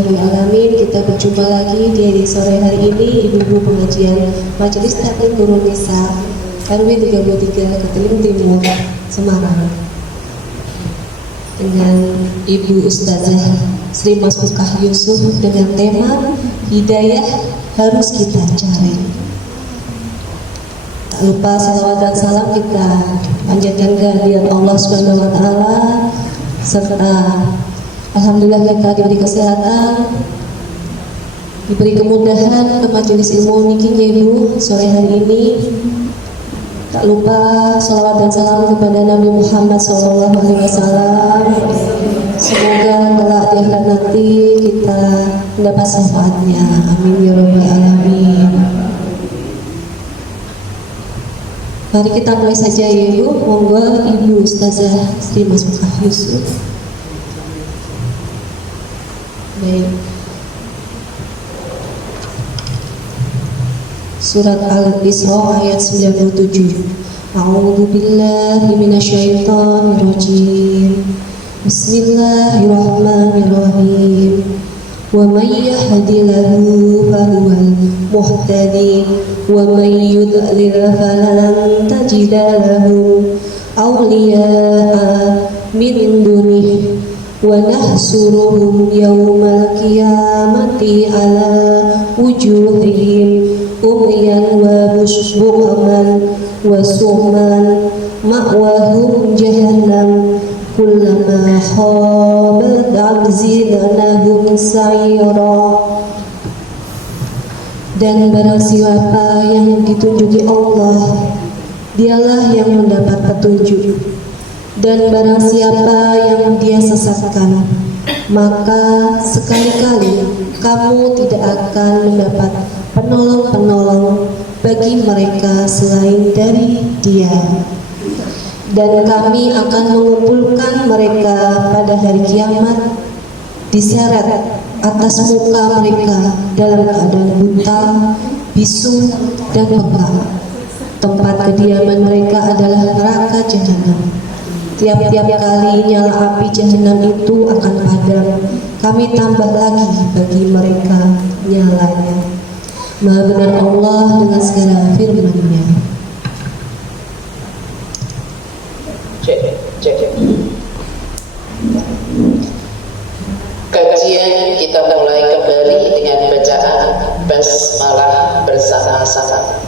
Alhamdulillahirrahmanirrahim. Kita berjumpa lagi di sore hari ini ibu-ibu pengajian Majelis Taklim Nurul Nisa RW 33 Keteling Timur, Semarang, dengan Ibu Ustazah Sri Masmukah Yusuf dengan tema Hidayah Harus Kita Cari. Tak lupa salawat dan salam kita panjatkan kehadirat Allah Subhanahu wa Ta'ala, serta alhamdulillah kita diberi kesehatan, diberi kemudahan ke majelis ilmu nikinya ibu sore hari ini. Tak lupa salawat dan salam kepada Nabi Muhammad SAW. Semoga kelak di akhirat nanti kita mendapat syafaatnya. Amin ya rabbal alamin. Mari kita mulai saja ya ibu. Monggo Ibu Ustazah Sri Masmukah Yusuf. Baik. Surat Al-Isra ayat 97. A'udzu billahi minasyaitonir rajim. Bismillahirrahmanirrahim. Wa may yahdihillahu fahuwal muhtadi wa may yudlil falan tajida lahu awliya'a min dunihi wa nahsuruhum yawmal qiyamati ala wujuhihim umyan wa bushbuman wa summan ma'wahum jahannam kullama khabat abzidanahum sa'ira. Dan barang siapa yang ditunjuki Allah, dialah yang mendapat petunjuk. Dan barang siapa yang dia sesatkan, maka sekali-kali kamu tidak akan mendapat penolong-penolong bagi mereka selain dari Dia. Dan kami akan mengumpulkan mereka pada hari kiamat, diseret atas muka mereka dalam keadaan buta, bisu, dan bengkak. Tempat kediaman mereka adalah neraka jahanam. Tiap-tiap kali nyala api jahanam itu akan padam, kami tambah lagi bagi mereka nyalanya. Maha benar Allah dengan segala firman-Nya. Kajian kita mulai kembali dengan bacaan basmalah bersama-sama.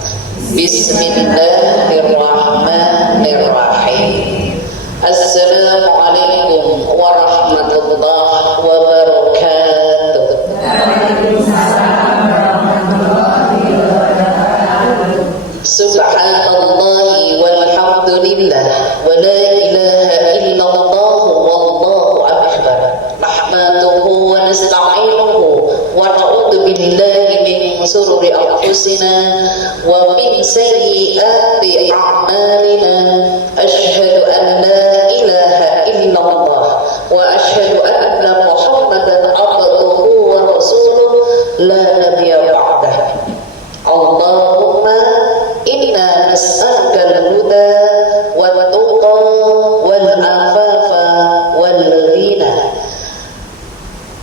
Bismillahirrahmanirrahim. Assalamualaikum warahmatullahi wabarakatuh. Subhanallahi walhamdulillah wa la ilaha illallah wallahu akbar. Nahmaduhu wa nasta'inuhu wa na'udzu billahi min shururi anfusina wa min sayyiati a'malina. Asyhadu an la ilaha illallah wa asyhadu anna Muhammadan abduhu wa rasuluh la nabiyya ba'dah. Allahumma inna nas'aluka al-huda wat-tuqa wal-afafa wal-ghina.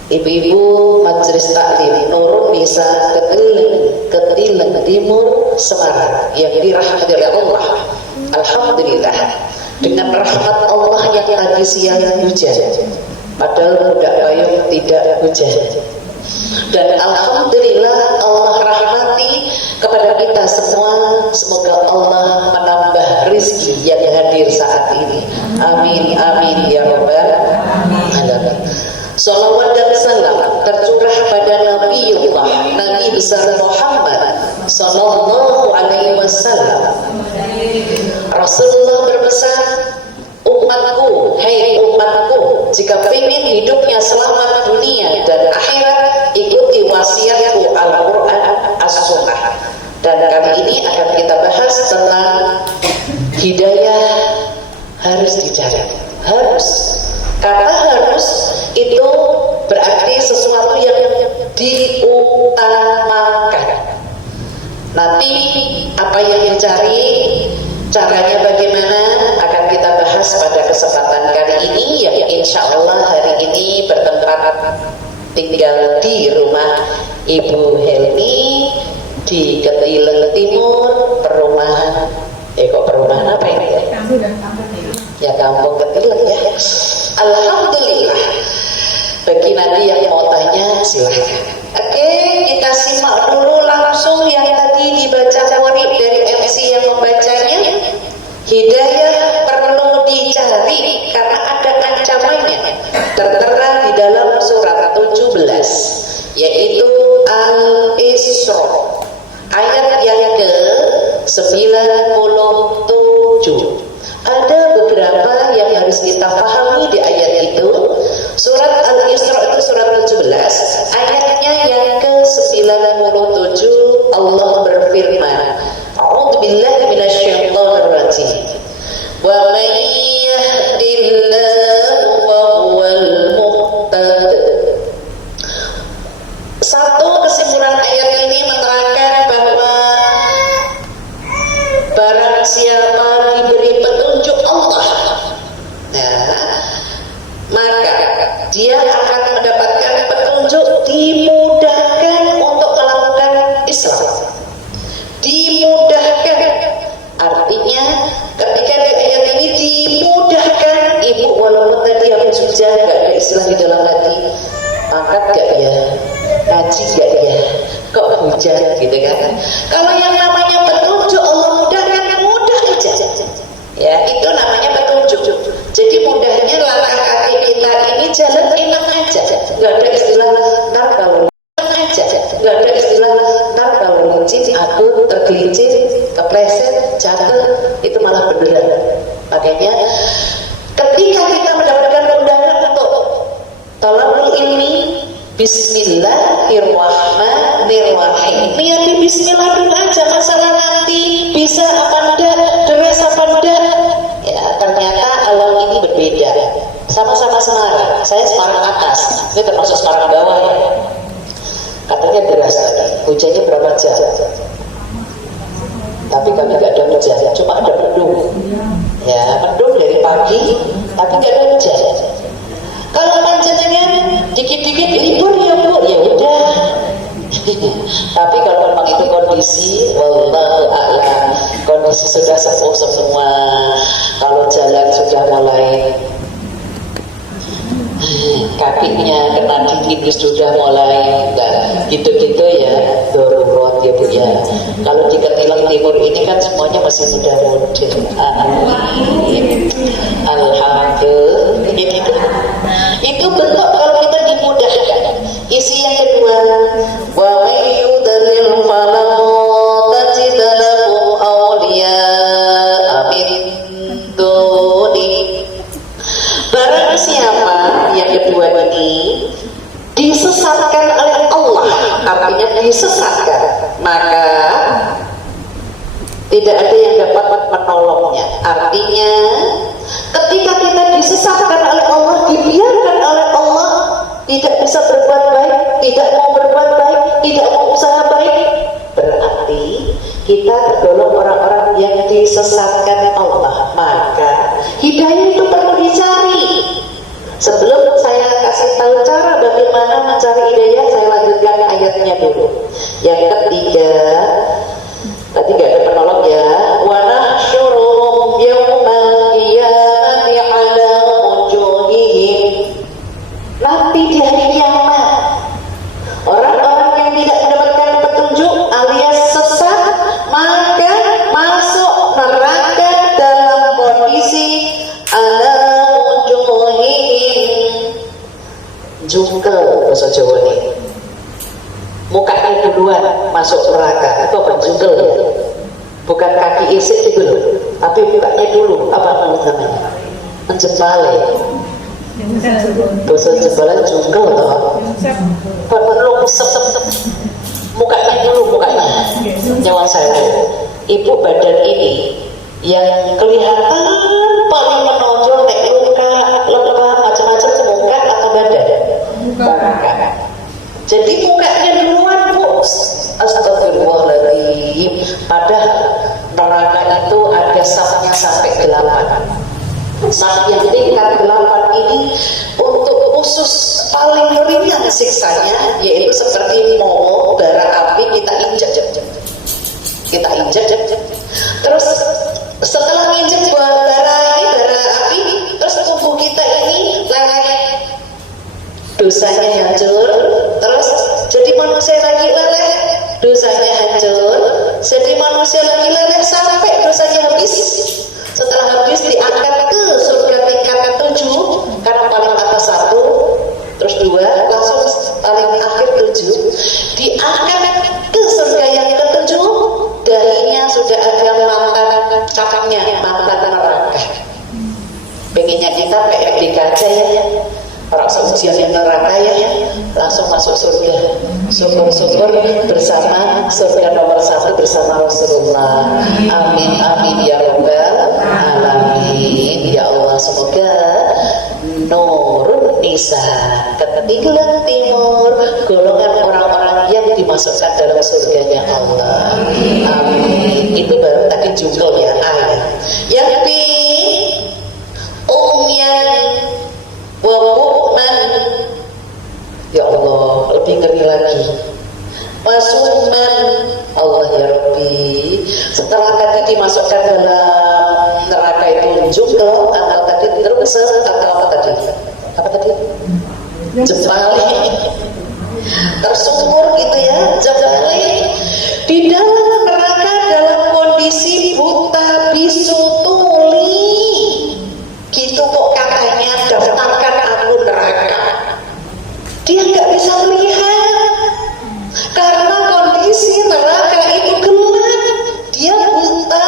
Ibu-ibu Majelis Taklim Nurul Nisa Ketileng Timur, Semarang yang dirahmati oleh Allah. Alhamdulillah, dengan rahmat Allah yang tadi siang hujan, padahal budak payung tidak hujan. Dan alhamdulillah Allah rahmati kepada kita semua. Semoga Allah menambah rezeki yang hadir saat ini. Amin amin ya rabbal alamin. Salawat dan salam tercurah pada Nabiullah Nabi besar Muhammad sallallahu alaihi wasallam. Rasulullah berpesan, umatku, hai umatku, jika ingin hidupnya selamat dunia dan akhirat, ikuti wasiatku Al-Quran As-Sunnah. Dan kali ini akan kita bahas tentang hidayah harus dicari. Harus. Kata harus itu berarti sesuatu yang diutamakan. Nanti apa yang dicari, caranya bagaimana, akan kita bahas pada kesempatan kali ini, yang insya Allah hari ini bertempat tinggal di rumah Ibu Helmi di Ketilen Timur, perumahan kok perumahan apa ini ya? Ya kampung Ketilen ya. Alhamdulillah. Bagi nanti yang mau tanya silahkan. Oke, kita simak dulu langsung yang tadi dibaca dari MC yang membacanya. Hidayah perlu dicari karena ada ancamannya, tertera di dalam surat 17, yaitu Al-Isra ayat yang ke-97. Ada beberapa yang harus kita pahami di ayat itu. Surat Al-Isra itu surat 17, ayatnya yang ke-97. Allah berfirman, A'udzubillahi minasyaitonir rajim. Wa may yahdillahu fahuwal muhtad. Satu kesimpulan ayat ini menerangkan bahwa barang siapa diberi petunjuk Allah, maka dia akan mendapatkan petunjuk, dimudahkan untuk melakukan Islam. Dimudahkan, artinya ketika di ayat ini dimudahkan, ibu walaupun tadi habis hujan gak ada istilah di dalam hati, angkat gak ya, ngaji gak ya, kok hujan gitu kan. Kalau yang namanya petunjuk Allah mudahkan, mudah aja ya, itu namanya petunjuk. Jadi mudahnya langkah kaki kita ini jalan enak aja, gak ada istilah ntar kalau aja, nggak ada istilah ntar kalau licin aku tergelincir, kepleset, jatuh, itu malah beneran. Makanya ketika kita mendapatkan undangan untuk talabul ilmi, Bismillahirrahmanirrahim, niati Bismillah dulu aja, masalah nanti bisa apa enggak, deres apa enggak. Ya ternyata alam ini berbeda. Sama-sama Semarang, saya Semarang atas, ini termasuk Semarang bawah ya. Katanya deras tadi, hujannya berapa jam? Tapi kami nggak ada hujan, cuma ada mendung. Ya, mendung dari pagi, tapi nggak ada hujan. Kalau panjenengan dikit-dikit libur ya bu, ya udah. Tapi kalau memang itu kondisi, wallahu a'lam, kondisi sudah sepuh semua, kalau jalan sudah mulai kakinya kena dingin sudah mulai gitu-gitu ya, darurat ya bu ya. Kalau di Ketilen Timur ini kan semuanya masih muda-muda. Alhamdulillah. Itu bentuk kalau kita dimudahkan. Isi yang kedua, wa may yudlil falahu tajid lahu awliya min duni. Barang siapa yang kedua ini disesatkan oleh Allah, artinya disesatkan, maka tidak ada yang dapat menolongnya. Artinya ketika kita disesatkan oleh Allah, dibiarkan oleh Allah, tidak bisa berbuat baik, tidak mau berbuat baik, tidak mau usaha baik, berarti kita tergolong orang-orang yang disesatkan Allah. Maka hidayah itu perlu dicari. Sebelum saya kasih tahu cara bagaimana mencari hidayah, saya lanjutkan ayatnya dulu. Yang ketiga, tadi gak ada penolong ya. Wa nahsyuruhum yawmal qiyamati ala wujuhihim. Nanti di hari kiamat, orang-orang yang tidak mendapatkan petunjuk alias sesat, maka masuk neraka dalam kondisi ala jungkel, bahasa Jawa ini mukanya duluan masuk neraka. Itu apa jungkel ya? Bukan kaki isik itu loh, tapi mukanya dulu, apa namanya, menjempale. Bahasa Jawa jungkel toh, perlu mukanya dulu, mukanya nyawa saya. Ibu badan ini yang kelihatan paling menonjol kayak luka, lebah, macam-macam muka atau badan? Muka. Jadi mukanya duluan bu. Astagfirullahaladzim. Padahal neraka itu ada sapnya sampai 8. Sap yang tingkat 8 ini untuk khusus paling ringan siksanya, yaitu seperti mau bara api kita injak, terus setelah injak bara api, terus tubuh kita ini leleh, dosanya hancur, terus jadi manusia lagi leleh, dosanya hancur, jadi manusia lagi leleh sampai dosanya habis. Setelah habis diangkat ke surga tingkat 7, karena paling atas 1, terus 2, langsung paling akhir 7, diangkat ke surga yang ke-7, dahinya sudah ada mantan cakapnya, mantan neraka. Pengennya kita PFDK aja ya, orang seujian yang neraka ya, langsung masuk surga. Syukur-syukur bersama surga nomor 1 bersama Rasulullah. Amin amin ya rabbal alamin. Ya Allah, semoga Nurun Nisa Ketilang Timur golongan orang-orang yang dimasukkan dalam surganya Allah. Amin. Itu baru tadi jumlah ya ayat. Yang di umyan wa mu'man, ya Allah, lebih ngeri lagi. Masukman, Allah ya Rabbi. Setelah tadi dimasukkan dalam neraka itu jumlah, atau tadi terus atau apa tadi? Apa tadi? Jempali. Tersungkur gitu ya, jempali. Di dalam neraka dalam kondisi buta, bisu, tuli. Gitu kok katanya, daftarkan aku neraka. Dia nggak bisa melihat karena kondisi neraka itu gelap. Dia buta,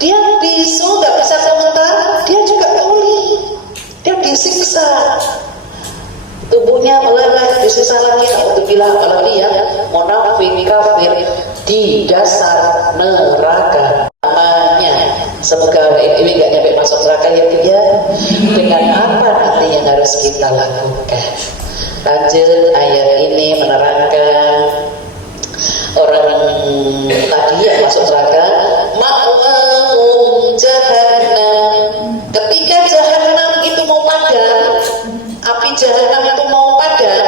dia bisu, nggak bisa komentar, dia juga tuli, dia disiksa, tubuhnya meleleh, disiksa lagi. Alhamdulillah, apalagi yang munafik kafir di dasar neraka namanya. Semoga ini nggak nyampe masuk neraka ya dia. Dengan apa nanti yang harus kita lakukan? Lanjut, ayat ini menerangkan orang tadi yang masuk neraka, ma'wahum jahannam. Ketika jahannam itu mau padam, api jahannam itu mau padam,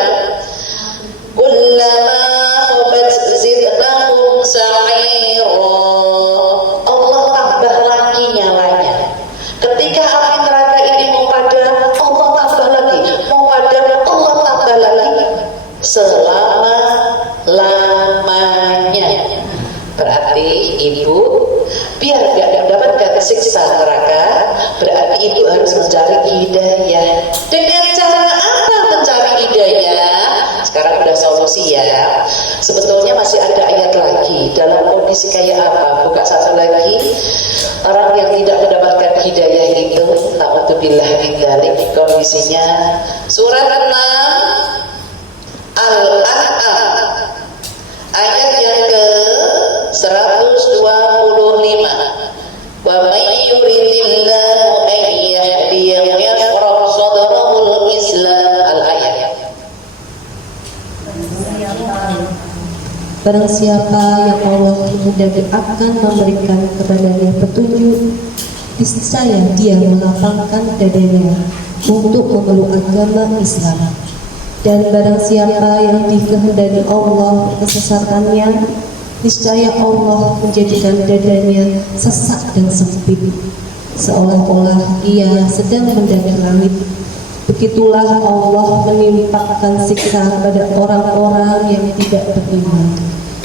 kullama khabat zidnahum sa'ira, Allah tambah lagi nyalanya. Ketika api neraka ini mau padam, Allah tambah lagi, mau padam, Allah tambah lagi selama-lamanya. Berarti ibu biar tidak mendapatkan siksa neraka, berarti ibu harus mencari hidayah. Dengan cara apa mencari hidayah? Sekarang udah solusi ya. Sebetulnya masih ada ayat lagi. Dalam kondisi kayak apa? Buka satu lagi. Orang yang tidak mendapatkan hidayah itu, na'udzubillah min dzalik, kondisinya surat 6 Al-An'am ayat yang ke 125. Wa may yuridillahu an yahdiyahu yashrah sadrahu Islam. Al-ayat. Barang siapa yang Allah kehendaki akan memberikan kepadanya petunjuk, niscaya dia melapangkan dadanya untuk memeluk agama Islam. Dan barang siapa yang dikehendaki Allah kesesatannya, niscaya Allah menjadikan dadanya sesak dan sempit, seolah-olah ia sedang mendaki langit. Begitulah Allah menimpakan siksa pada orang-orang yang tidak beriman.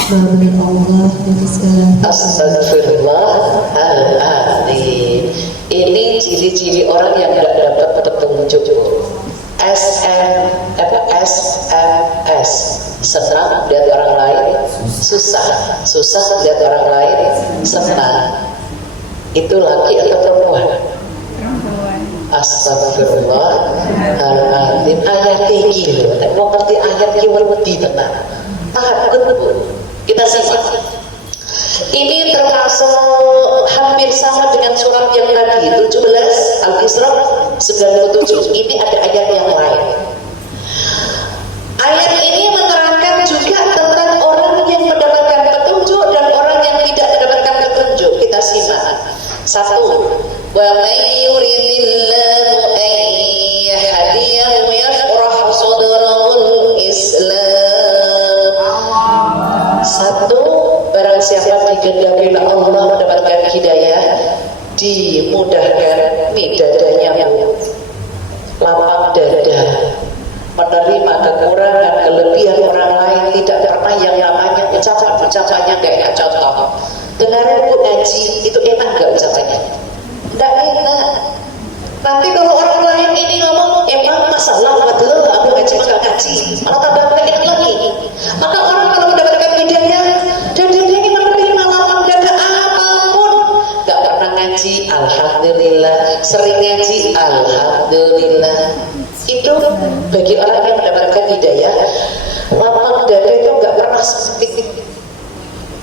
Maha benar Allah yang segala. Astagfirullahaladzim. Ini ciri-ciri orang yang tidak dapat petunjuk. SMS, senang lihat orang lain, susah lihat orang lain, senang. Itu laki atau perempuan? Astagfirullahaladzim. Ayat ini loh, mau ngerti ayat ini wedi tenang. Takut. Kita simak. Ini termasuk hampir sama dengan surat yang tadi 17 Al-Isra 97. Ini ada ayat yang lain. Ayat ini menerangkan juga tentang orang yang mendapatkan petunjuk dan orang yang tidak mendapatkan petunjuk. Kita simak. 1. Wa may yuridillahu an yahdiyahu yashrah dan bila Allah mendapatkan hidayah, dimudahkan dadanya, lapang dada, menerima kekurangan kelebihan orang lain, tidak pernah yang namanya ucapannya kayak contoh. Dengarin Bu ngaji itu enak nggak ucapannya? Nggak enak. Nanti kalau orang lain ini ngomong emang masalah betul aku ngaji malah ngaji, malah tambah banyak lagi. Maka orang kalau mendapatkan hidayah dan dia ingin menerima lapang dada apapun, nggak pernah ngaji, alhamdulillah. Sering ngaji, alhamdulillah. Itu bagi orang yang mendapatkan hidayah, lapang dada itu nggak pernah sempit.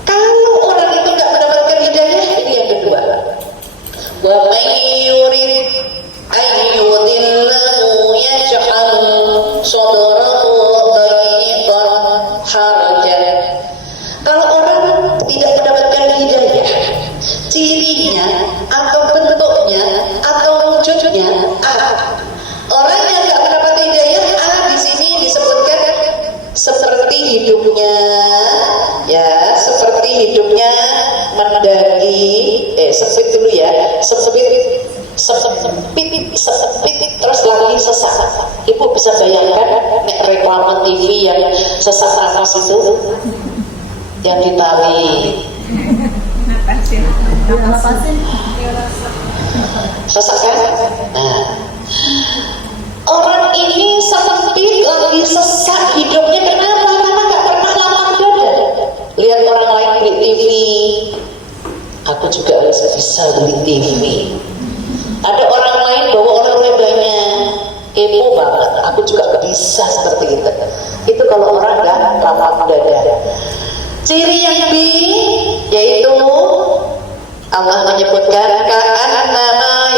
Kalau orang itu nggak mendapatkan hidayah, ini yang kedua. Wa may yurid ayyudillahu yaj'al sadrahu dayyqan harajan. Kalau orang tidak mendapatkan hidayah, cirinya atau bentuknya atau wujudnya orang yang tidak mendapat hidayah di sini disebutkan seperti hidupnya, ya, seperti hidupnya mendaki, sempit dulu ya, sempit, terus lagi sesak. Ibu bisa bayangkan reklame TV yang sesak nafas itu, yang ditali, sesak kan? Nah, orang ini sempit lagi sesak hidupnya, kenapa? Karena nggak pernah lapang dada. Lihat orang lain beli TV, aku juga harus bisa beli TV. Ada orang lain bawa oleh-oleh banyak, kepo banget, aku juga bisa seperti itu. Itu kalau orang nggak lapang dada. Ciri yang B yaitu Allah menyebutkan ka'annama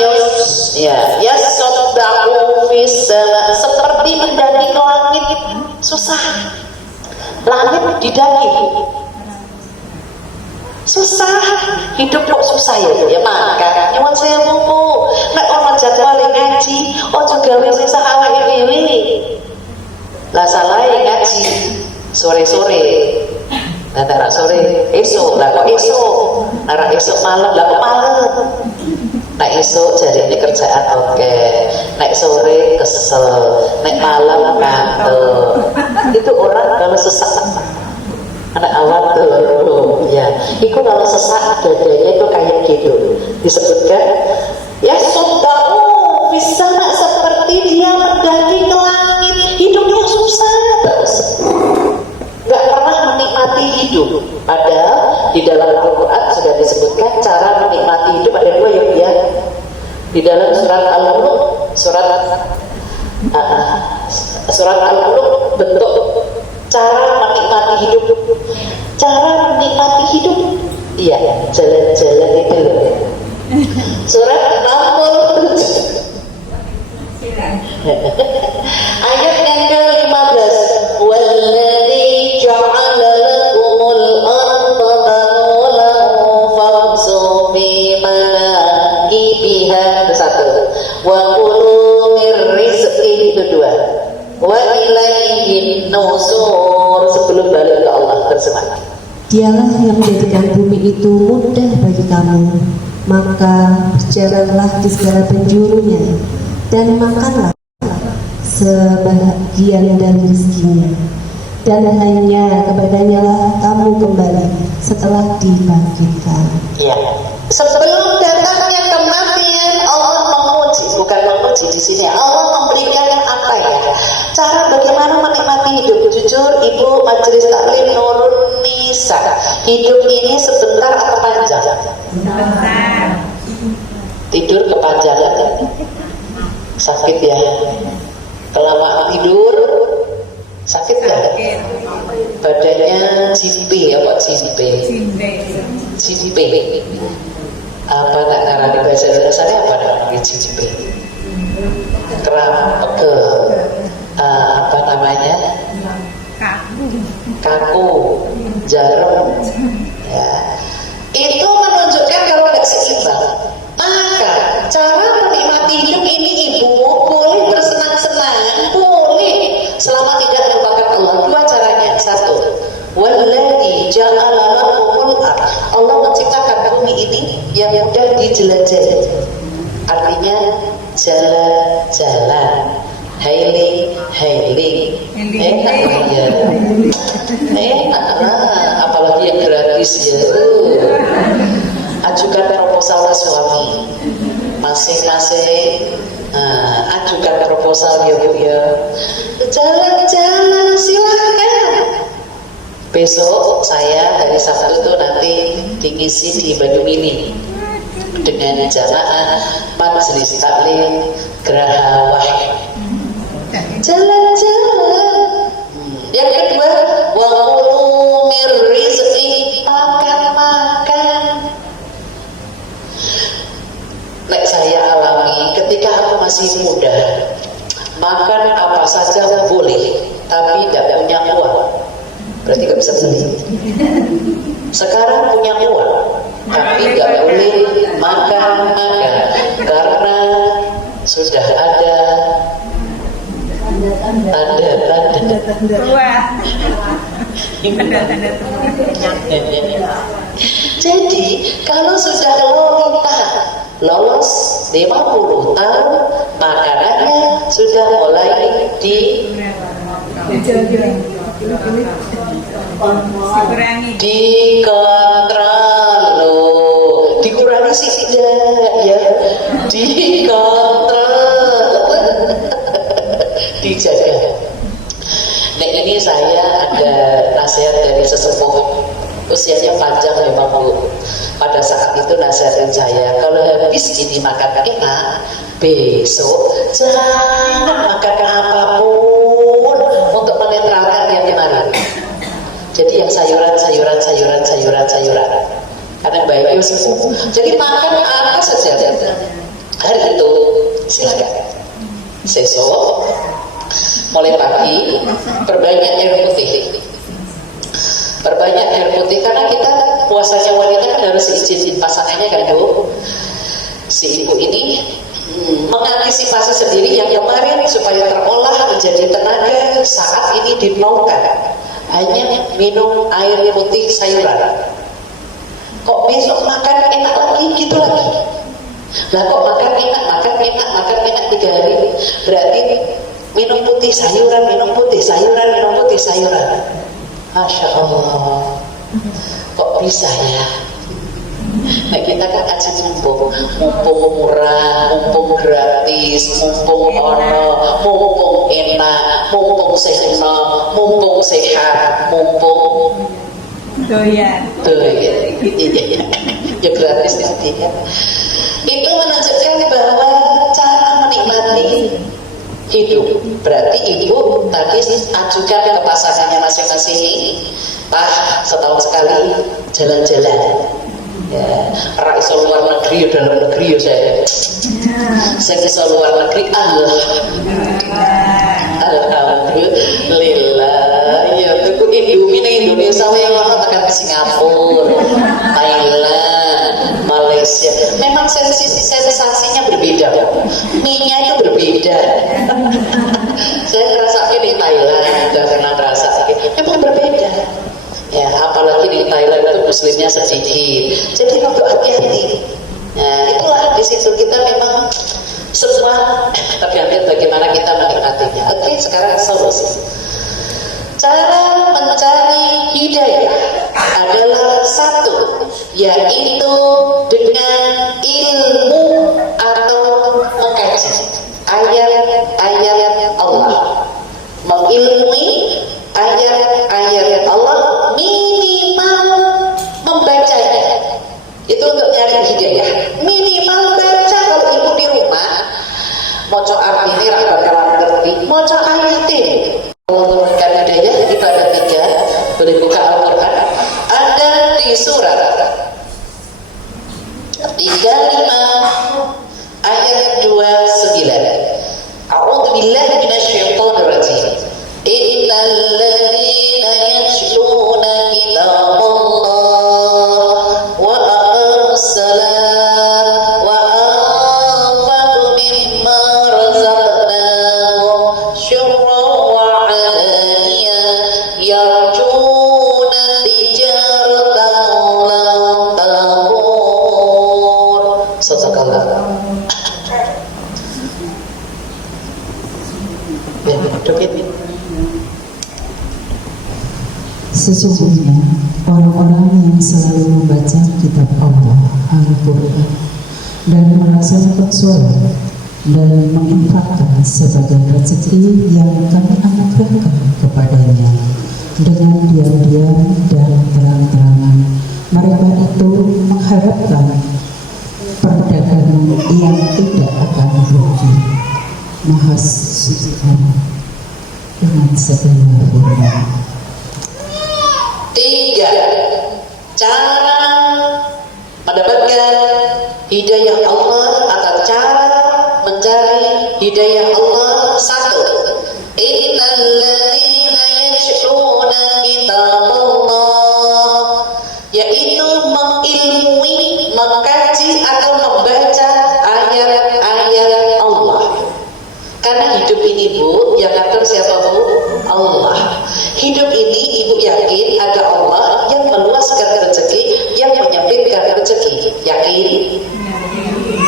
yasabbahu fis sama, seperti mendaki ke langit. Susah, langit didaki susah, hidup kok susah ya maka nyuwun sewu Bu, nek ana jadwal ngaji ojo gawe susah awake dhewe. Lah salah ngaji sore-sore, nah sore esok, lah kok esok, nah esok malam, lah kok malam. Nek esok jadi ini kerjaan oke, nek sore kesel, nek malam ngantuk. Itu orang kalau sesak anak awal tuh, ya, itu kalau sesak dadanya itu kayak gitu, disebutkan ya sudahu bisa seperti dia mendaki ke langit, hidupnya susah terus, nggak pernah menikmati hidup. Padahal di dalam Al-Quran sudah disebutkan cara menikmati hidup ada dua ya. Di dalam surat Al-Mulk, surat Al-Mulk bentuk cara menikmati hidup, cara menikmati hidup, iya, jalan-jalan itu loh. Surat 67 ayat yang ke-15, walladzi ja'ala lakumul arda dalulan famsu fi manakibiha, itu satu, wa kulu mir rizqi, itu dua, wa ilaihin nusur, sebelum balik ke Allah bersemangat. Dialah yang menjadikan bumi itu mudah bagi kamu, maka berjalanlah di segala penjurunya dan makanlah sebagian dari rezekinya, dan hanya kepadanya lah kamu kembali setelah dibangkitkan. Ya, sebelum datangnya kematian Allah memuji, bukan memuji di sini, Allah memberikan apa ya? Cara bagaimana menikmati hidup. Jujur Ibu Majelis Taklim Nurun Nisa, hidup ini sebentar atau panjang? Sebentar. Tidur kepanjangan, sakit ya. Kelamaan tidur sakit nggak? Badannya cipe, apa cipe? Cipe. Apa nak ngarani bahasa Indonesia apa namanya cipe? Kram, pegel, apa namanya? Kaku, jarum. Ya. Itu menunjukkan kalau nggak seimbang. Maka cara menikmati hidup ini Ibu boleh bersenang-senang, boleh selama tidak melupakan Allah. Dua caranya. Satu, walladzi ja'ala lakumul ardh, Allah menciptakan bumi ini yang mudah dijelajahi. Artinya jalan-jalan, hailing, enak ya, enak lah, apalagi yang gratis ya. Ajukan proposal ke suami, masing-masing. Ajukan proposal ya Bu ya, jalan-jalan silahkan. Besok saya hari Sabtu itu nanti diisi di Banyumini dengan jamaah majelis taklim Geraha Wahid. Jalan-jalan. Yang kedua, wa kulu mir rizqi, makan. Nek saya alami ketika aku masih muda, makan apa saja boleh, tapi tidak punya uang, berarti nggak bisa beli. Sekarang punya uang, tapi nggak boleh makan karena sudah ada tanda-tanda. Jadi kalau sudah lolos 50 tahun, makanannya sudah mulai dikontrol loh, dikurangi sih tidak ya, dikontrol, dijaga. Nah ini saya ada nasihat dari sesepuh, usianya panjang memang Bu. Pada saat itu nasihatin saya, kalau habis ini makan enak, besok jangan makan apapun untuk menetralkan yang kemarin. Jadi yang sayuran. Karena baik itu semua. Jadi makan apa saja hari itu silakan. Besok mulai pagi perbanyak air putih. Perbanyak air putih karena kita puasanya wanita kan harus izin pasangannya kan Bu. Si ibu ini mengantisipasi sendiri yang kemarin supaya terolah menjadi tenaga saat ini diperlukan hanya minum air putih sayuran. Kok besok makan enak lagi gitu lagi? Lah kok makan enak 3 hari, berarti minum putih sayuran. Masya Allah, kok bisa ya? Nah kita kan aja mumpung murah, mumpung gratis, mumpung ono, mumpung enak, mumpung sehat, mumpung doyan. Ya gratis nanti kan. Itu menunjukkan bahwa cara menikmati hidup. Berarti ibu tadi ajukan ke pasangannya masing-masing, Pak, setahun sekali jalan-jalan. Ya, iso luar negeri, dalam negeri ya saya iso luar negeri, alhamdulillah. Ya tuku Indomie ning Indonesia yang ono tekan ke Singapura, Thailand, Malaysia. Memang sensasinya berbeda, mie-nya itu berbeda. Saya ngerasain di Thailand, udah pernah ngerasain, memang berbeda. Ya, apalagi di Thailand itu muslimnya sedikit, jadi untuk hati-hati. Nah, itulah di situ kita memang semua tergantung bagaimana kita menikmatinya. Oke, sekarang solusi. Cara mencari hidayah adalah satu, yaitu dengan ilmu atau mengkaji ayat-ayat Allah, mengilmui ayat-ayat Allah, minimal membacanya. Itu untuk nyari hidayah. Minimal baca. Kalau ibu di rumah moco artinya rak bakalan ngerti, moco ayatin. Allah memberikan hidayah ibadah 3. Boleh buka Al-Quran. Ada di surat 35 ayat 29. A'udzubillahi minasyaitonir rajim. Innal ladzina yatsluna kitaballah wa aqamus salat wa anfaqu mimma razaqnahum syurran wa 'alaniyah yarjuna tijaratan lan Sesungguhnya orang-orang yang selalu membaca kitab Allah Al-Quran dan melaksanakan sholat dan menginfakkan sebagai rezeki yang kami anugerahkan kepadanya dengan diam-diam dan terang-terangan, mereka itu mengharapkan perdagangan yang tidak akan rugi. Maha suci Allah dengan segala firman. 3. Cara mendapatkan hidayah Allah atau cara mencari hidayah Allah. 1. Innal ladzina yashruna kitaballah, yaitu mengilmui, mengkaji atau membaca ayat-ayat Allah. Karena hidup ini Bu, yang ngatur siapa Bu? Allah. Hidup ini Ibu yakin ada Allah yang meluaskan rezeki, yang menyempitkan rezeki. Yakin?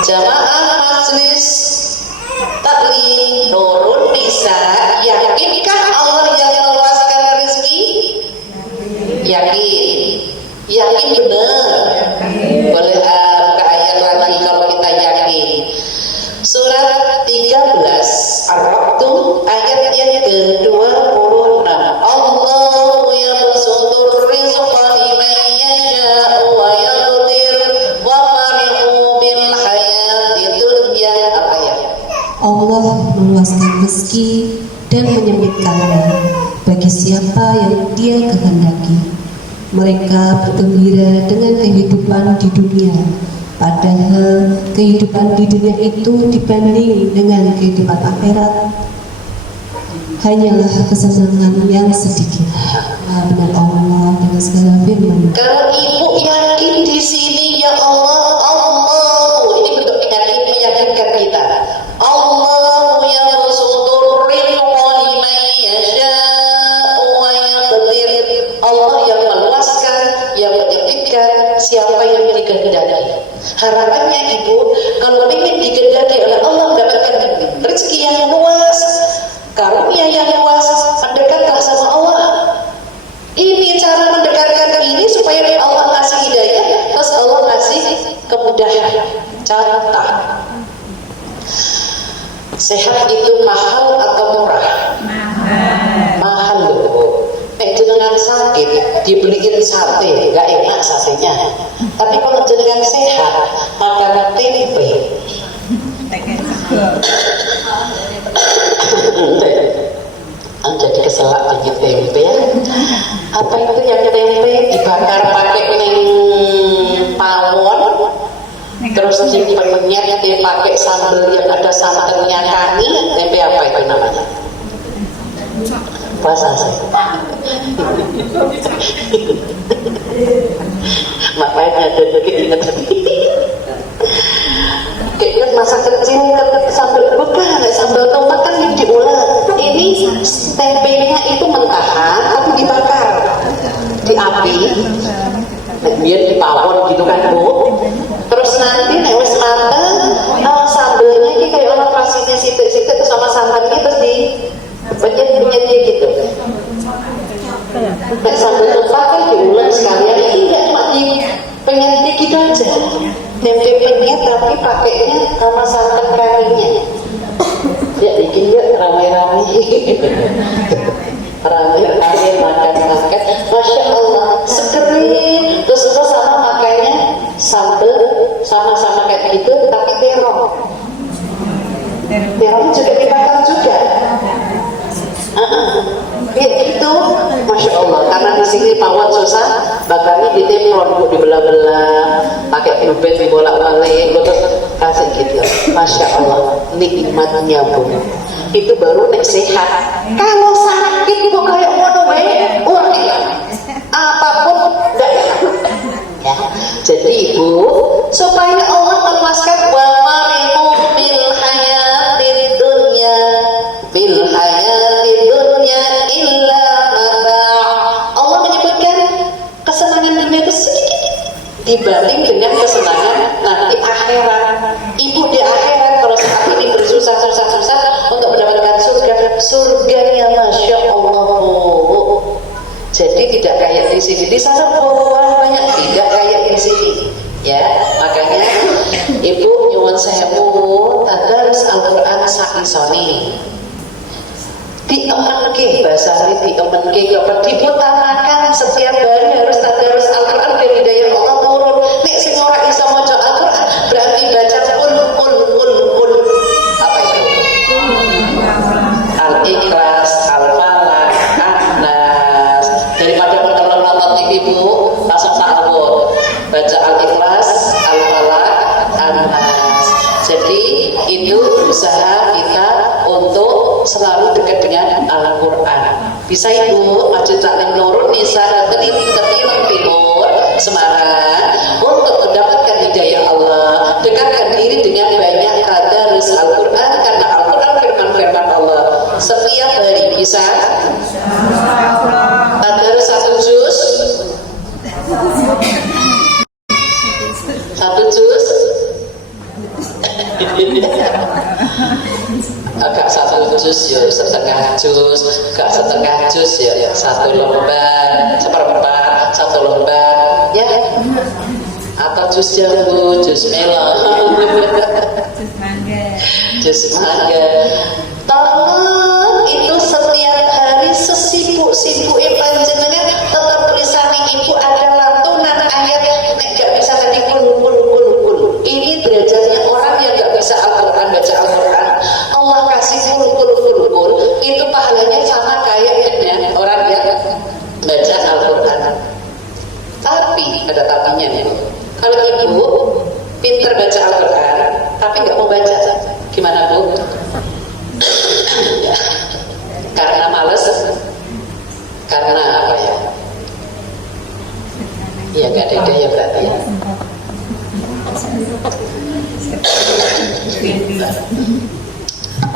Jamaah majlis taklim Nurun Nisa, yakinkah Allah yang meluaskan rezeki? Yakin? Yakin benar? Boleh buka ayat lagi kalau kita yakin. Surat 13 Ar-Ra'd ayat yang ke-26. Allahu yabsutur rizqa liman yasha'u wa yaqdir wa farihu bil hayati dunya. Ayat. Allah meluaskan rezeki dan menyempitkannya bagi siapa yang Dia kehendaki. Mereka bergembira dengan kehidupan di dunia, padahal kehidupan di dunia itu dibanding dengan kehidupan akhirat hanyalah kesenangan yang sedikit. Benar Allah dengan segala firman. Kalau Ibu yakin di sini ya Allah, Allah ini bentuk meyakinkan kita. Allah yabsutur rizqa liman yasha'u wa yaqdir. Allah yang meluaskan, yang menyempitkan siapa yang dikehendaki. Harapannya Ibu, kalau ingin dikehendaki oleh Allah mendapatkan rezeki yang luas, karunia yang luas, mendekatlah sama Allah. Ini cara mendekatkan ini supaya Allah ngasih hidayah, terus Allah ngasih kemudahan. Contoh, sehat itu mahal atau murah? Mahal loh. Jenengan sakit dibeliin sate, nggak enak satenya. Tapi kalau jenengan sehat, makan tempe. Jadi keselak bikin tempe ya. Apa itu yang tempe dibakar pakai pawon, terus dipenyet dipakai sambal yang ada santannya kani. Tempe apa itu namanya? Puasa sih. Makanya ada keinget. Keinget masa kecil sambal bukan, sambal tomat kan yang diulek. Ini tempenya itu mentahan tapi dibakar di api, biar dipawon gitu kan Bu. Terus nanti nek wis mateng, sambelnya ini kayak orang pasirnya sitik-sitik terus sama santannya terus di penyet gitu. Nek sambel tomat kan diulek sekalian, ini enggak cuma di penyet gitu aja. Tempe penyet tapi pakainya sama santan karinya. Ya bikin yuk ramai-ramai. Ramai-ramai makan-makan. Masya Allah, sekering. Terus sama makanya sambal sama-sama kayak gitu, tapi terong. Terong juga dibakar juga. Itu, Masya Allah. Karena di sini pawon susah, bakarnya ditemplon, Bu, dibelah-belah, pakai blubet dibolak-balik, terus kasih gitu. Masya Allah, nikmatnya Bu. Itu baru nek sehat. Kalau sakit Bu kayak ngono wae, apapun enggak enak. Ya. Jadi Ibu, supaya Allah meluaskan wa marimu bil hayatid dunya, bil hayatid dunya illa mata'. Allah menyebutkan kesenangan dunia itu sedikit dibanding dengan kesenangan nanti akhirat. Ibu di akhirat kalau saat ini bersusah untuk mendapatkan surga, surganya Masya Allah. Jadi Jadi tidak kayak di sini. Di sana banyak, tidak kayak di sini. Ya, makanya Ibu nyuwun sewu tadarus Al-Qur'an sakisoni. Diemenke bahasa ini diemenke dibutamakan setiap hari harus tadarus Al-Qur'an dan hidayah Allah turun. Nek sing ora iso maca Al-Qur'an berarti baca kul apa itu? Al-Ikhlas, Al-Falaq, An-Nas. Daripada menonton TV Bu, langsung sahur. Baca Al-Ikhlas, Al-Falaq, An-Nas. Jadi itu berusaha kita untuk selalu dekat dengan Al-Quran. Bisa Ibu maju taklim Nurun Nisa Ketilang Timur Semarang untuk mendapatkan hidayah Allah, dekatkan diri dengan banyak tadarus Al-Quran karena Al-Quran firman-firman Allah setiap hari. Bisa tadarus 1 juz, 1 juz agak 1 juz ya, setengah juz, agak setengah juz ya, 1 lembar, seperempat, 1 lembar, ya, atau juz jambu, juz melon, juz mangga. Tolong itu setiap hari sesibuk-sibuknya panjenengan tetap tulisan Ibu ada lantunan ayat nek gak bisa tadi kul. Ini derajatnya orang yang gak bisa Al-Quran, baca Al-Quran. Allah kasih kul. Itu pahalanya sama kayak dengan orang yang baca Al-Quran. Tapi ada tapinya nih. Kalau Ibu pinter baca Al-Quran tapi gak mau baca, gimana Bu? Karena males, karena apa ya? Ya gak ada ide ya berarti ya.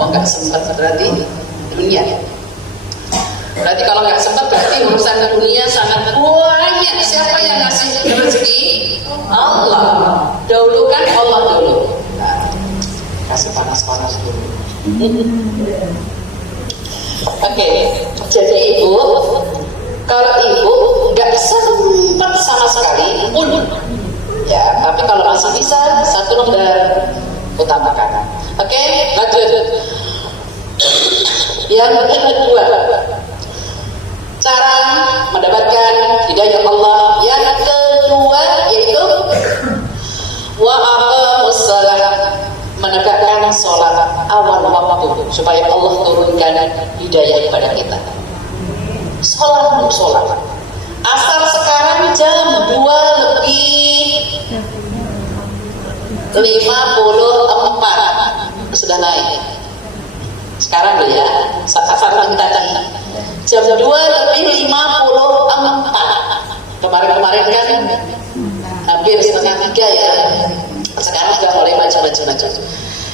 Oh nggak sempat berarti dunia. Berarti kalau nggak sempat berarti urusan dunia sangat banyak. Siapa yang ngasih rezeki? Allah. Dahulukan Allah dulu. Nah, kasih panas-panas dulu. Oke, jadi Ibu, kalau Ibu nggak sempat sama sekali pun, ya, tapi kalau masih bisa 1 lembar utamakan. Oke, lanjut. Yang kedua, cara mendapatkan hidayah Allah yang kedua yaitu wa aqamus shalah, menegakkan sholat awal waktu supaya Allah turunkan hidayah kepada kita. Sholat. Asal sekarang jam 2:54 sudah naik. Sekarang loh ya, saat kita tadi jam 2:54. Kemarin kan hampir setengah 3 ya. Sekarang sudah mulai maju.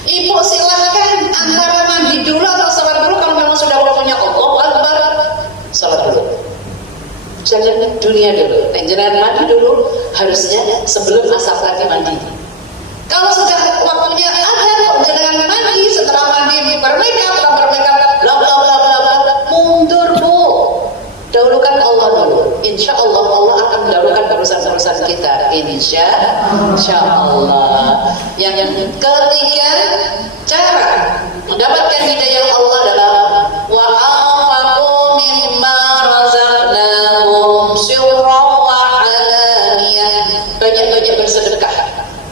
Ibu silahkan antara mandi dulu atau sholat dulu. Kalau memang sudah waktunya Allahu Akbar, sholat dulu. Jangan dunia dulu. Jangan mandi dulu. Harusnya sebelum asar tadi mandi. Kalau sudah waktunya ada kok jangan mandi, setelah mandi bermakeup, bla bla bla, mundur Bu. Dahulukan Allah dulu. Insya Allah Allah akan mendahulukan urusan-urusan kita. Insya Allah. Yang ketiga, cara mendapatkan hidayah Allah adalah wa anfaqu mimma razaqnahum sirran wa alaniyah. Banyak-banyak bersedekah,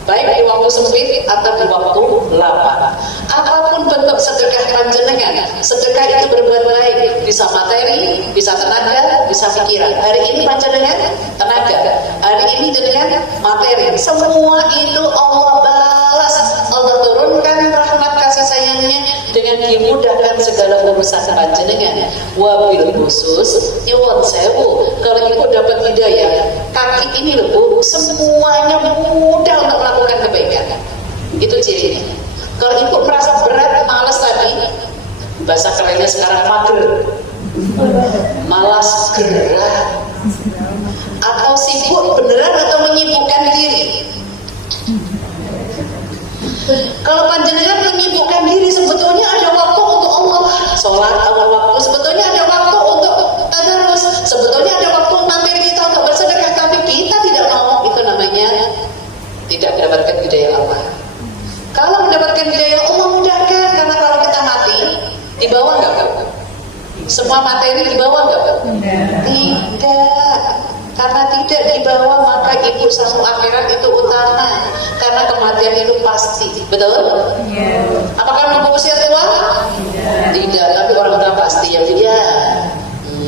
baik di waktu sempit atau di waktu lapang. Apapun bentuk sedekah panjenengan, sedekah itu berbuat baik, bisa materi, bisa tenaga, bisa pikiran. Hari ini panjenengan tenaga, hari ini jenengan materi. Semua itu Allah balas, Allah turunkan rahmat kasih sayangnya dengan dimudahkan segala urusan panjenengan. Wabil khusus nyuwun sewu, kalau Ibu dapat hidayah, kaki ini loh Bu, semuanya mudah untuk melakukan kebaikan. Itu cirinya. Kalau Ibu merasa berat, malas tadi, bahasa kerennya sekarang mager, malas gerak, atau sibuk beneran atau menyibukkan diri. Kalau panjenengan menyibukkan diri, sebetulnya ada waktu untuk Allah. Sholat awal waktu, sebetulnya ada waktu untuk tadarus, sebetulnya ada waktu semua materi dibawa nggak? Tidak. Karena tidak dibawa maka ibu sama akhirat itu utama. Karena kematian itu pasti, betul? Apakah menunggu usia tua? Tidak, tapi orang tua pasti ya.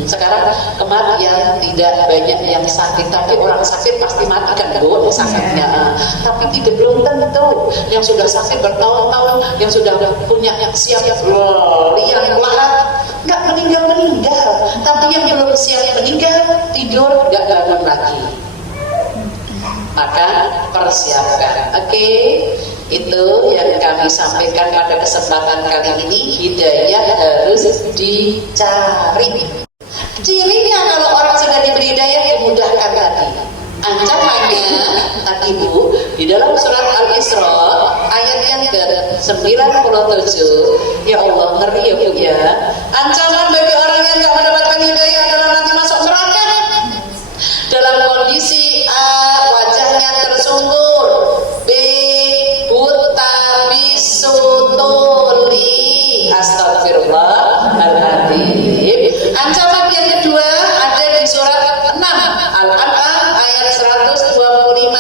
Sekarang kematian tidak banyak yang sakit, tapi orang sakit pasti mati kan, Bu, sakitnya. Tapi tidak belum tentu. Yang sudah sakit bertahun-tahun, yang sudah punya siap liang lahat, nggak meninggal. Tapi yang belum siap meninggal, tidur nggak bangun lagi. Maka persiapkan. Oke. Itu yang kami sampaikan pada kesempatan kali ini. Hidayah harus dicari. Cirinya kalau orang sudah diberi hidayah dimudahkan tadi. Ancamannya tadi Bu, di dalam surat Al-Isra ayat yang ke-97, ya Allah ngeri ya Bu ya. Ancaman bagi orang yang nggak mendapatkan hidayah adalah nanti masuk neraka dalam kondisi A, wajahnya tersungkur, B, buta bisu tuli, astagfirullahaladzim. Ancaman yang kedua ada di surat 6 Al-An'am ayat 125,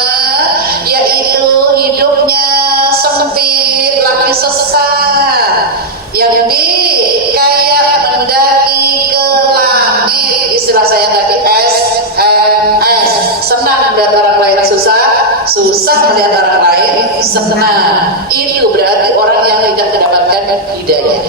yaitu hidupnya sempit, lagi sesat. Yang B, kayak mendaki ke langit, istilah saya tadi SMS, senang melihat orang lain susah melihat orang lain senang. Itu berarti orang yang tidak mendapatkan hidayah.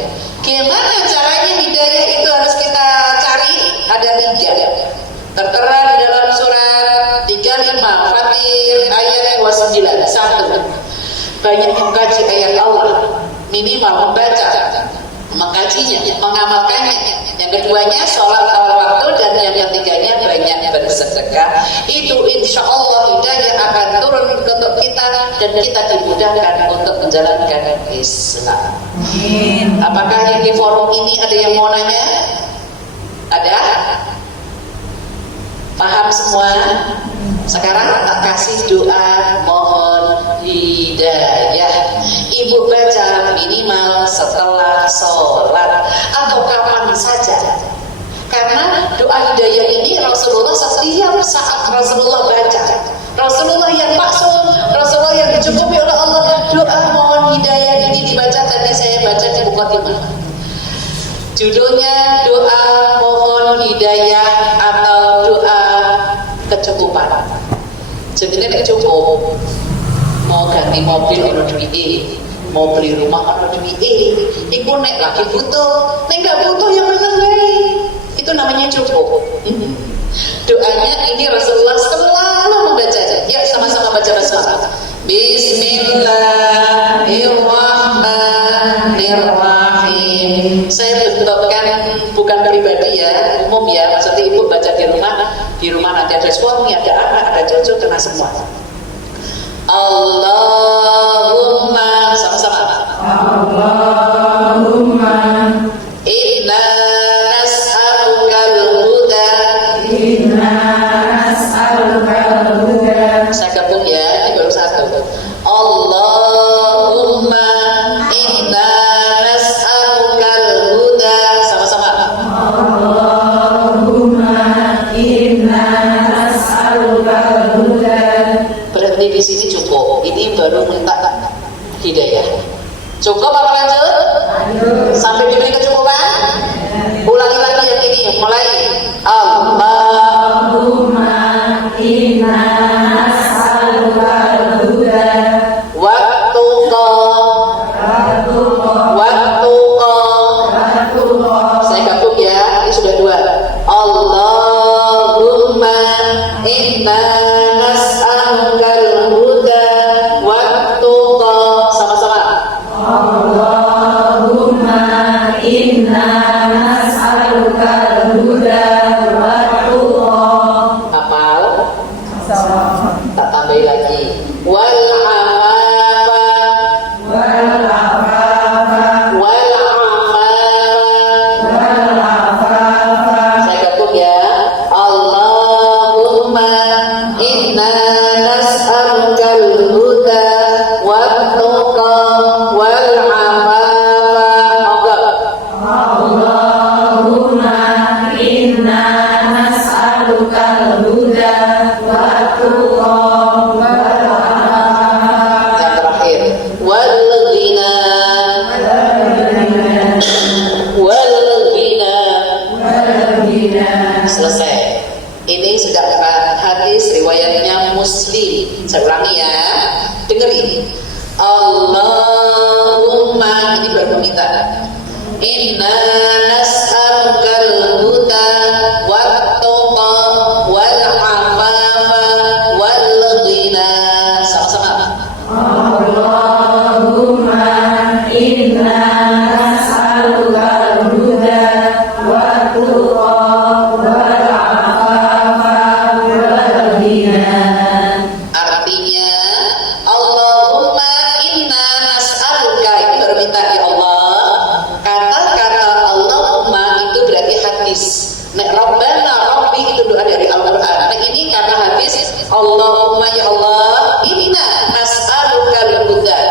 Gimana caranya hidayah itu harus kita cari? Ada 3. Tertera di dalam surat 35 Fatir ayat 29. 1. Banyak mengkaji ayat Allah, minimal membaca, mengkajinya, mengamalkannya. Yang keduanya sholat awal waktu, dan yang ketiganya banyak bersedekah. Itu insya Allah hidayah akan turun untuk kita dan kita dimudahkan untuk menjalankan Islam. Apakah yang di forum ini ada yang mau nanya? Ada? Paham semua? Sekarang tak kasih doa mohon hidayah. Ibu baca minimal setelah sholat atau kapan saja. Karena doa hidayah ini Rasulullah setiap saat Rasulullah baca. Rasulullah yang maksum, Rasulullah yang dicukupi oleh Allah. Doa mohon hidayah ini dibaca, tadi saya baca di Muqaddimah. Judulnya doa mohon hidayah atau doa kecukupan. Jadi nek cukup, mau ganti mobil ono duwite, mau beli rumah ono duwite, iku nek lagi butuh, nek enggak butuh ya meneng wae. Itu namanya cukup. Doanya ini Rasulullah selalu membaca. Ya, sama-sama baca basmalah. Bismillahirrahmanirrahim. Saya bentukkan bukan pribadi ya, umum ya. Maksudnya ibu baca di rumah nanti ada suami, ada anak, ada cucu, kena semua. Allahumma, sama-sama. Allahumma Inna nas'alukal huda. Saya gabung ya, ini baru satu. Allahumma inna nas'alukal huda. Sama-sama. Allahumma inna nas'alukal huda. Berhenti di sini cukup. Ini baru minta hidayah. Cukup apa lanjut? Sampai diberi kecukupan? Ulangi lagi yang ini. Mulai. Allahumma inna nas'alukal huda Waktuqa. Saya gabung ya. Ini sudah 2. Allahumma inna nas'alukal huda waktuqa. Sama-sama. Allahumma inna nas'alukal huda wa tuqa. Hafal? Tak tambahin lagi. Wal afafa. Wal afafa Wal afafa. Saya gabung ya. Allahumma inna hadis riwayatnya Muslim. Saya ulangi ya, dengerin. Allahumma, ini berminta, inna nas'alukal huda wat-tuqa wal afafa wal ghina. Sama-sama. Allahumma inna nas'alukal huda wa tuqa wal afafa wal ghina. Artinya, Allahumma inna nas'aluka, ini berminta ya Allah. Kata-kata Allahumma itu berarti hadis. Nek Rabbana Rabbi itu doa dari Al-Quran. Nah ini kata hadis, Allahumma ya Allah, inna nas'alukal huda.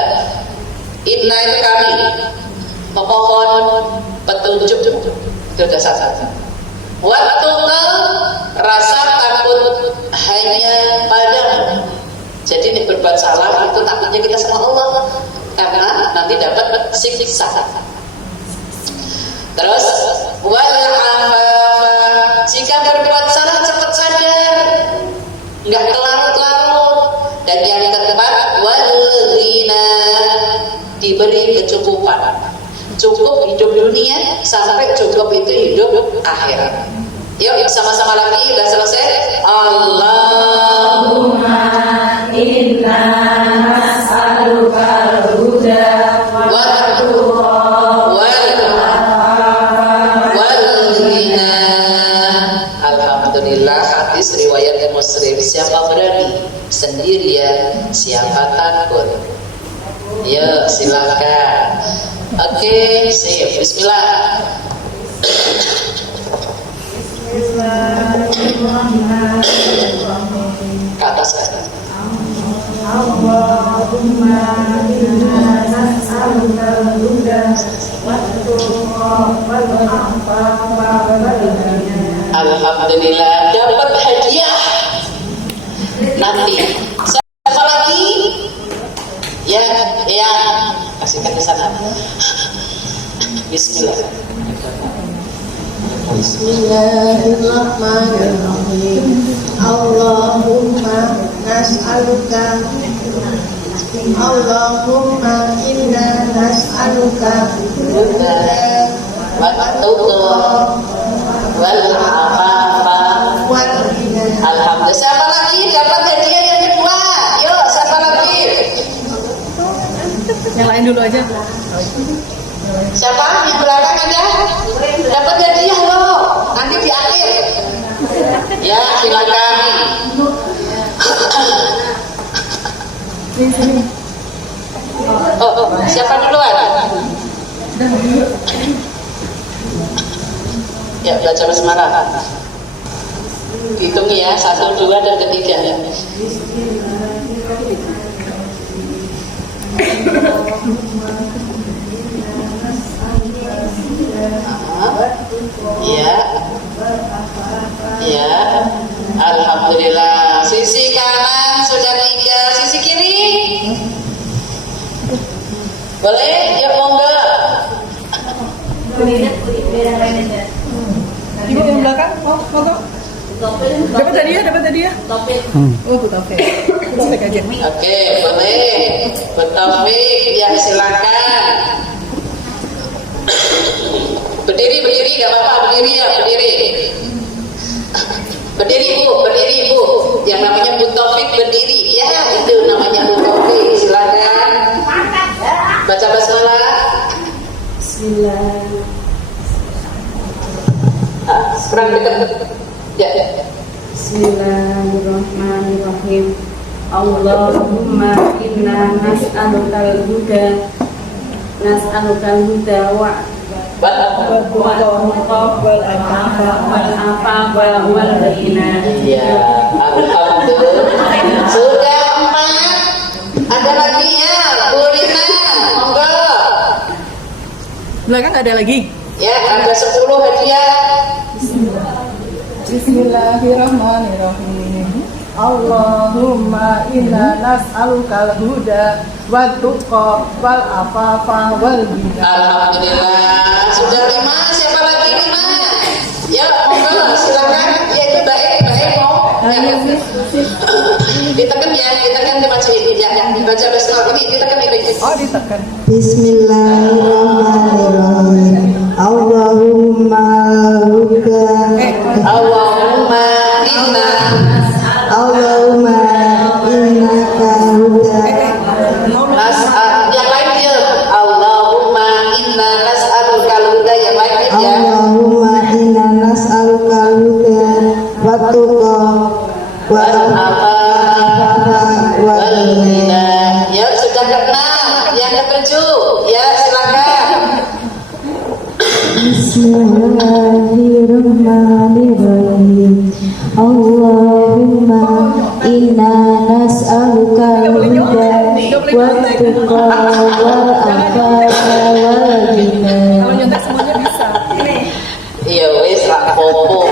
Inna itu kami memohon petunjuk, itu sudah satu. Wattuqa, rasa takut hanya padamu. Jadi nih berbuat salah itu takutnya kita sama Allah, karena nanti dapat siksa. Terus wal afafa, jika berbuat salah cepat sadar, nggak kelarut-larut. Dan yang keempat wal ghina, diberi kecukupan, cukup hidup dunia sampai cukup itu hidup akhirat. Yuk sama-sama lagi, udah selesai. Allahumma inna nas'alukal huda wa tuqa wal ghina. Alhamdulillah, hadis riwayat Muslim. Siapa berani sendirian, siapa takut? Ya silakan. Oke, sip. Bismillah. Ke atas kan? Allahumma inna nas'alukal huda wa tuqa wal afafa wal ghina. Alhamdulillah, dapat hadiah. Nanti siapa lagi? Ya, kasihkan ke sana. Bismillah. Bismillahirrahmanirrahim. Allahumma nas'aluka, Allahumma inna nas'aluka Huda wat-tuqa wal afafa wal ghina. Alhamdulillah. Siapa lagi dapat hadiah yang kedua? Yuk, siapa lagi? Yang lain dulu aja. Siapa yang belakang ada? Dapat hadiah loh. Nanti di akhir. Ya, silakan. Siapa duluan? Ya, baca basmalah. Hitung ya, 1, 2, dan ketiga. Ya, ya, alhamdulillah. Sisi kanan sudah 3, sisi kiri boleh? Ya, monggo. Ibu yang belakang, monggo. Dapat hadiah, Oh, Bu Taufik. Taufik aja. Oke, boleh. Bu Taufik, ya silakan. Berdiri, nggak apa-apa, berdiri ya, berdiri. Berdiri Bu. Yang namanya Bu Taufik berdiri, ya itu namanya Bu Taufik. Silakan. Baca basmalah. Bismillah. Kurang dekat. Ya. Bismillahirrahmanirrahim. Allahumma inna nas'alukal huda wa wal afafa wal ghina. Ya, alhamdulillah. Sudah 4. Ada lagi ya, Bu Rina. Monggo. Belakang ada lagi. Ya, ada 10 hadiah. Bismillahirrahmanirrahim. Allahumma inna nas'alukal huda wa tuqa wal afafa wal ghina. Alhamdulillah. Sudah 5. Siapa lagi 5? Ya, monggo silakan. Ya, itu baik mau. Ditekan ya, ditekan dibaca ini ya, dibaca besok ini ditekan ini. Oh, ditekan. Bismillahirrahmanirrahim. Allahumma luka Allahumma inna Allahumma innaka huda yang lain dia. Allahumma inna nas'alukal huda yang lain ya. Allahumma inna nas'aluka huda wa tuqa wal afafa wal ghina. Ya sudah kenal. Yang ketujuh, ya silakan. Bismillahirrahmanirrahim. Allahumma inna nas'aluka al-huda wa tuqa wal afafa wal ghina. Kalau nyontek semuanya bisa. Iya wes Pak Popo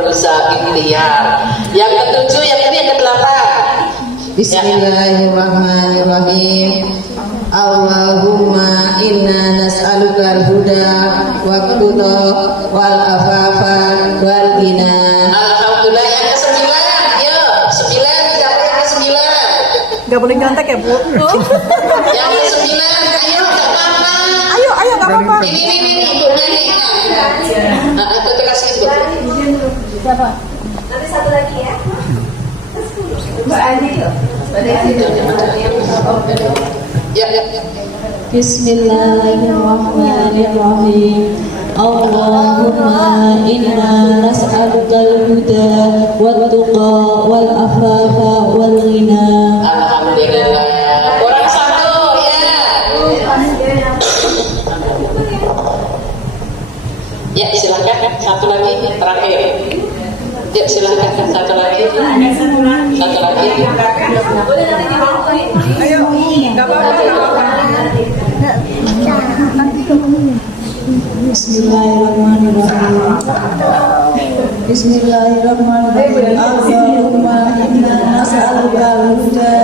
berusaha ikhtiar. Yang ketujuh, yang ini yang kedelapan. Bismillahirrahmanirrahim. Allahumma inna nas'alukal huda wa tuqa wal afafa wal ghina. Alhamdulillah yang ke-9. Ya, 9 siapa yang ke-9? Nggak boleh nyontek ya, Bu. Yang ke-9, ayo enggak apa-apa. Ayo, nggak apa-apa. Ini Ibu nyanyi. Nah, itu kasih Ibu. Siapa? Nanti satu lagi ya. Mbak Ani loh. Ya. Bismillahirrahmanirrahim. Allahumma inna nas'alukal huda wa tuqa wal afafa wal ghina. Alhamdulillah. Kurang satu ya. Ya silakan satu lagi terakhir. Ya silakan satu lagi. Satu lagi. Ayo, nggak apa-apa. Bismillahirrahmanirrahim. Bismillahirrahmanirrahim. Allahumma inna nas'alukal huda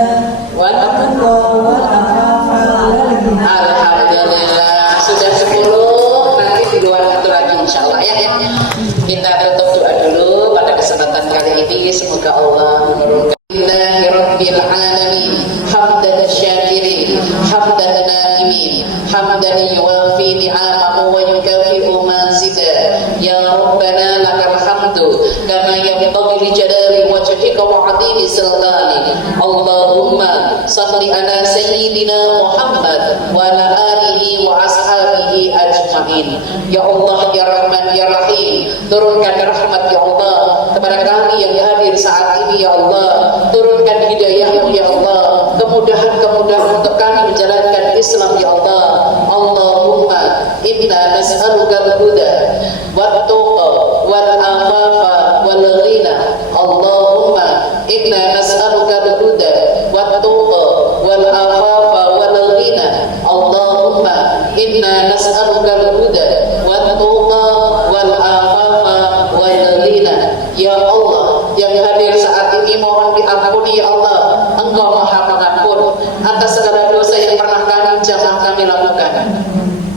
wa tuqa wal afafa wal ghina. Alhamdulillah sudah 10. Nanti di luar satu lagi insyaallah ya. Kita tutup doa dulu pada kesempatan kali ini. Semoga Allah menurunkan Bismillahirabbil alamin. Hamdan syakirin, hamdan naimin, hamdan yuwafi ni'amahu wa yukafi'u mazida. Ya Rabbana lakal hamdu kama yanbaghi li jalali wajhika wa 'azimi sultanik. Allahumma shalli ala sayyidina Muhammad wa ala alihi wa ashabihi ajmain. Ya Allah, ya Rahman, ya Rahim, turunkan rahmat ya Allah kepada kami yang hadir saat ini ya Allah. Turunkan hidayahmu ya Allah, kemudahan-kemudahan untuk kami menjalankan Islam ya Allah. Allahumma inna nas'alukal huda wat tuqa wal afafa wal ghina. Allahumma inna nas'alukal huda wat tuqa wal afafa wal ghina. Allahumma inna nas'alukal huda wat tuqa wal afafa wal ghina. Ya Allah, yang hadir saat ini mohon diampuni ya Allah. Engkau Maha Pengampun atas segala dosa yang pernah kami jangan kami lakukan.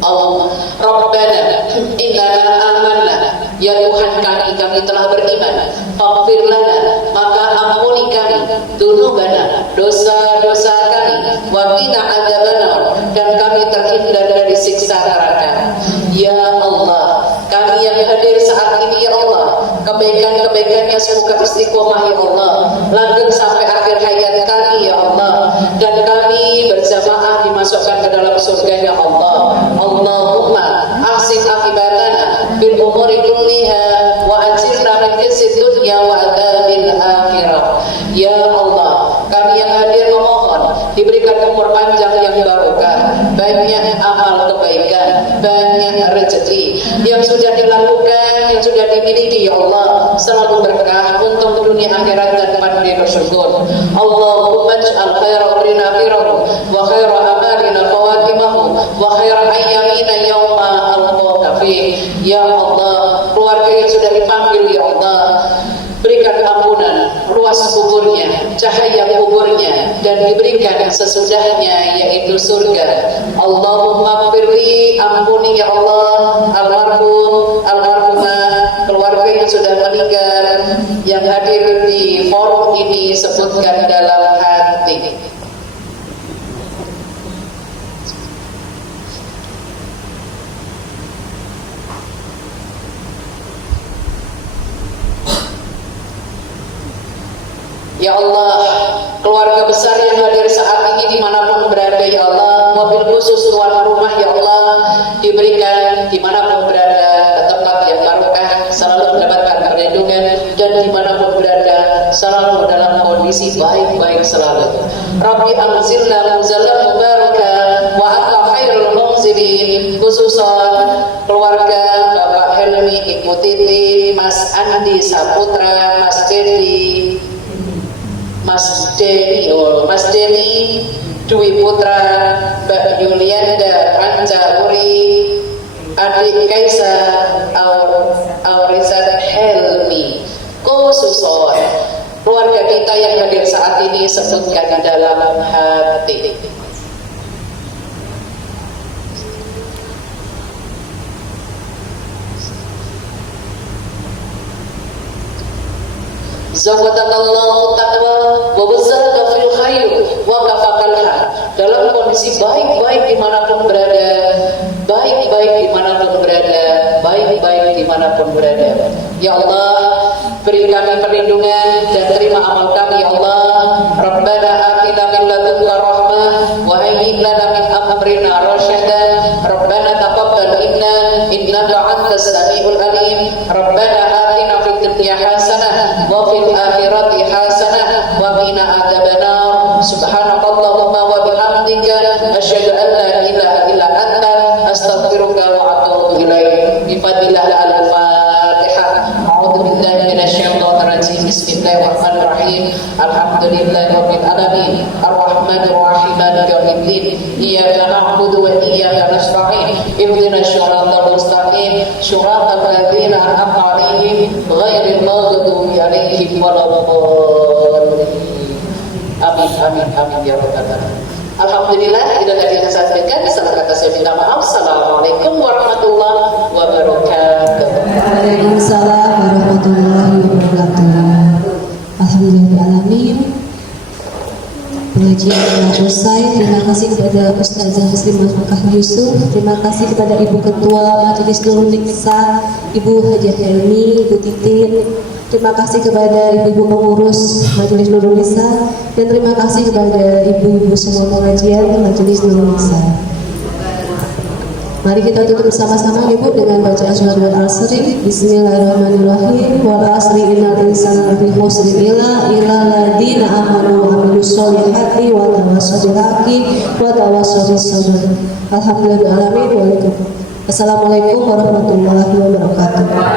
Allah Rabbana innana amanna, ya Tuhan kami telah beriman. Faghfir lana, maka ampuni kami dzunubana, dosa-dosa kami, wa qina adzabannar, dan kami terhindar dari siksa neraka. Ya Allah, kami yang hadir saat ini ya Allah, kebaikan-kebaikannya semoga istiqomah ya Allah, langgeng sampai akhir hayat kami ya Allah, dan kami berjamaah dimasukkan ke dalam surga ya Allah. Allahumma ahsin akibatana bil umuri kulliha wa ajirna min khizyid dunya wa adzabil akhirah. Ya Allah, kami yang hadir memohon diberikan umur panjang yang barokah, banyak amal kebaikan, banyak rezeki yang sudah dilakukan, yang sudah dimiliki ya Allah, selalu berkah untuk dunia akhirat dan pandai bersyukur. Allahumma ij'al khaira umrina akhirahu wa khaira amalina khawatimahu wa khaira ayyamina yawma alqaka fi. Ya Allah, keluarga yang sudah dipanggil ya Allah, berikan ampunan, luas kuburnya, cahaya kuburnya, dan diberikan sesudahnya yaitu surga. Allahumma firli, ampuni ya Allah almarhum, almarhumah, keluarga yang sudah meninggal, yang hadir di forum ini sebutkan dalam hati. Ya Allah, keluarga besar yang hadir saat ini dimanapun berada, ya Allah, mobil khusus tuan rumah, ya Allah, diberikan dimanapun berada ke tempat yang barokah, selalu mendapatkan perlindungan, dan dimanapun berada selalu dalam kondisi baik-baik selalu. Rabbi anzilna munzalan mubarakah wa anta khairul munzilin. Khususan keluarga Bapak Helmi, Ibu Titi, Mas Andi Saputra, Mas Dedi, Mas Denny, Dwi Putra, Mbak Yulianda Ancauri, adik Kaisa Aurizat Helmi. Khususon keluarga kita yang hadir saat ini sebutkan dalam hati. Zawadakallahu taqwa wa bazzaka fil khair wa kafakalha. Dalam kondisi baik-baik dimanapun berada, baik-baik dimanapun berada, baik-baik dimanapun berada. Ya Allah, beri kami perlindungan dan terima amal kami, ya Allah. Rabbana atina min ladunka rahmah wa hayyi lana min amrina rasyada. Rabbana taqabbal minna innaka antas samiul alim. Rabbana atina fid dunya hasanah wa fil akhirati hasanah wa qina adzabannar. Subhanakallahumma wa bihamdika asyhadu an la ilaha illa anta astaghfiruka wa atubu ilaik. Bi fadillah al-Fatihah. A'udzu billahi minasyaitonir rajim. Bismillahirrahmanirrahim. Alhamdulillahirabbil alamin. Arrahmanir rahim. Maliki yaumiddin. Iyyaka na'budu wa iyyaka nasta'in. Ihdinas siratal mustaqim. Siratal ladzina an'amta 'alaihim ghairil maghdubi 'alaihim waladdallin. Amin amin amin ya rabbal alamin. Alhamdulillah, tidak ada yang saya sampaikan. Salah kata saya minta maaf. Assalamualaikum warahmatullahi wabarakatuh. Waalaikumsalam warahmatullahi wabarakatuh. Alhamdulillahirrahmanirrahim. Pengajian telah usai. Terima kasih kepada Ustazah Muslimah Mekah Yusuf. Terima kasih kepada Ibu Ketua Majelis Nurul Nisa, Ibu Hajah Helmi, Ibu Titin. Terima kasih kepada ibu-ibu pengurus Majelis Nurul Nisa, dan terima kasih kepada ibu-ibu semua pengajian Majelis Nurul Nisa. Mari kita tutup bersama-sama Ibu dengan bacaan surat Al-Asri. Bismillahirrahmanirrahim. Wal asri innal insana lafi khusr illa alladziina aamanu wa 'amilus sholihati wa tawassaw bil haqqi wa tawassaw bis sabr. Alhamdulillahirabbil alamin. Assalamualaikum warahmatullahi wabarakatuh.